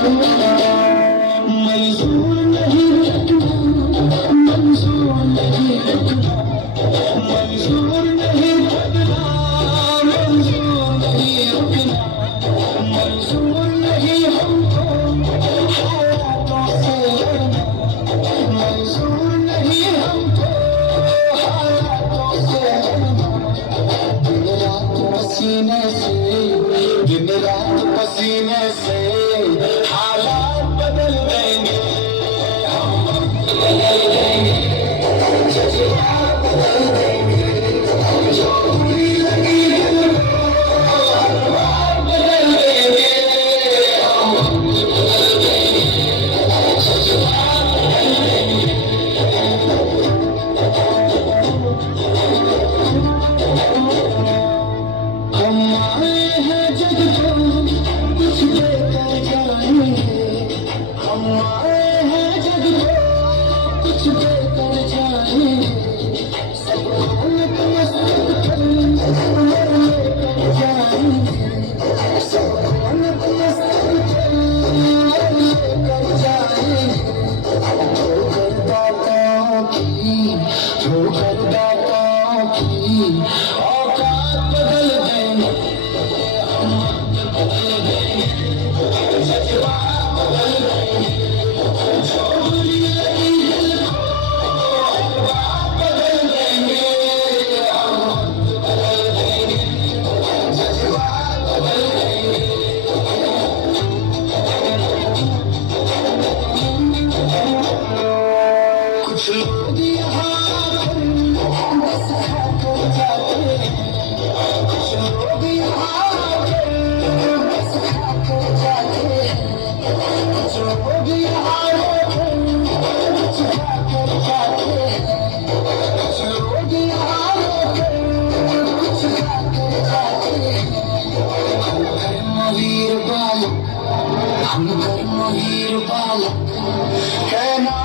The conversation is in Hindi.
मंजूर नहीं रखना, मंजूर नहीं रखना, मंजूर नहीं रखना, मंजूर नहीं रखना, मंजूर नहीं हमको हालातों से लड़ना, मंजूर नहीं हमको हालातों से लड़ना। दिन रात पसीने से, दिन रात पसीने से हालात बदल देंगे, हम बदल देंगे, जज्बात बदल देंगे, जो बुरी लगी दिल को हर बार बदल देंगे, हम बदल देंगे, जज्बात बदल देंगे। हम आए हैं जग को कुछ देकर जाएंगे, हम आए हैं जग को कुछ देकर जाएंगे, सब हालत मस्तक कर लेकर जाएंगे, सब हालत मस्तक कर लेकर जाएंगे। ठोकर दाताओं की औकात बदल देंगे, हम बदल देंगे, जज्बात बदल देंगे, जो बुरी लगी दिल को हर बात बदल देंगे, हम बदल देंगे, जज्बात बदल देंगे। कुछ लोग यहाँ बस खाकर जाते हैं, कुछ लोग यहाँ बस खाकर जाते हैं, कुछ लोग यहाँ कुछ खाकर जाते हैं, कुछ लोग यहाँ कुछ खाकर जाते हैं। हम कर्मवीर बालक, हम कर्मवीर बालक है ना।